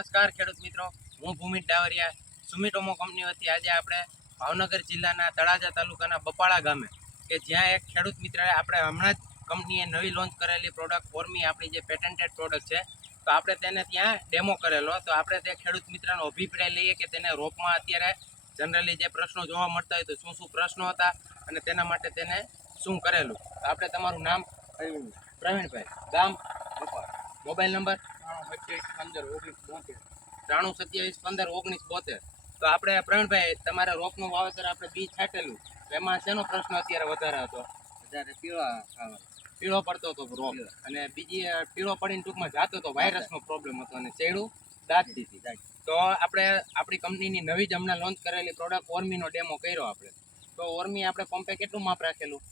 નમસ્કાર ખેડૂત મિત્રો, હું ભૂમિત ડાવરિયા સુમિટોમો કંપની વતી આજે આપણે ભાવનગર જિલ્લાના તળાજા તાલુકાના બપાળા ગામે કે જ્યાં એક ખેડૂત મિત્રએ આપણે હમણાં જ કંપનીએ નવી લોન્ચ કરેલી પ્રોડક્ટ ઓર્મી આપણી જે પેટન્ટેડ પ્રોડક્ટ છે તો આપણે તેને ત્યાં ડેમો કરેલો. તો આપણે તે ખેડૂત મિત્રનો અભિપ્રાય લઈએ કે તેને રોપમાં અત્યારે જનરલી જે પ્રશ્નો જોવા મળતા હોય તો શું શું પ્રશ્નો હતા અને તેના માટે તેને શું કરેલું. તો આપણે તમારું નામ પ્રવીણભાઈ, ગામ, મોબાઈલ નંબર 9327151972. તો આપણે પ્રવીણભાઈ તમારા રોપનું વાવેતર આપણે બી છાંટેલું એમાં શેનો પ્રશ્ન અત્યારે વધારે હતો? વધારે પીળો પડતો હતો રોપ અને બીજી પીળો પડીને ટૂંકમાં જાતો હતો, વાયરસનો પ્રોબ્લેમ હતો અને શેડું દાંત દીધી. તો આપણે આપણી કંપનીની નવી જ હમણાં લોન્ચ કરેલી પ્રોડક્ટ ઓર્મીનો ડેમો કર્યો આપણે. તો ઓર્મી આપણે પંપે કેટલું માપ રાખેલું?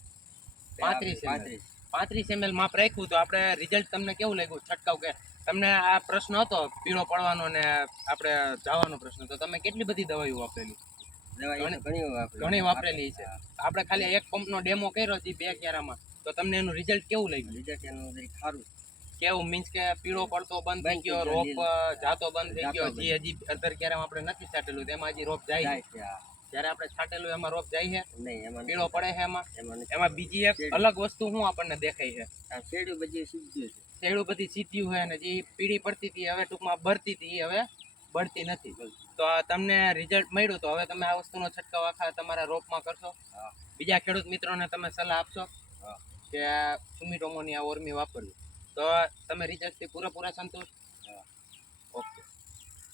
35 ml માપ રાખ્યું. તો આપણે રિઝલ્ટ તમને કેવું લાગ્યું છંટકાવ? કે તમને આ પ્રશ્ન હતો પીળો પડવાનો ને આપણે જવાનો પ્રશ્ન, તો તમે કેટલી બધી દવાઈઓ વાપરેલી? ઘણી વાપરેલી છે. આપણે ખાલી એક પંપનો ડેમો કર્યો છે 2 ક્યારામાં, તો તમને એનું રિઝલ્ટ કેવું લાગ્યું? રિઝલ્ટ એનું સારું. કેવું મીન્સ કે પીળો પડતો બંધ થઈ ગયો, રોપ જાતો બંધ થઈ ગયો? હજી 18 ક્યારામાં આપણે નથી છાંટેલું તેમાં હજી રોપ જાય છે. જ્યારે આપણે છાંટેલું એમાં રોપ જાય છે નહીં, એમાં પીળો પડે છે. એમાં બીજી એક અલગ વસ્તુ શું આપણને દેખાય છે? શેડું બધી સીધું છે. શેડું બધી સીધ્યું છે અને જે પીળી પડતી હતી હવે ટૂંકમાં બળતી હતી, હવે બળતી નથી. તો તમને રિઝલ્ટ મળ્યું, તો હવે તમે આ વસ્તુનો છંટકાવ આખા તમારા રોપમાં કરશો? બીજા ખેડૂત મિત્રોને તમે સલાહ આપશો કે સુમિટોમોની આ ઓર્મી વાપરવી? તો તમે રિઝલ્ટથી પૂરેપૂરા સંતુષ્ટ?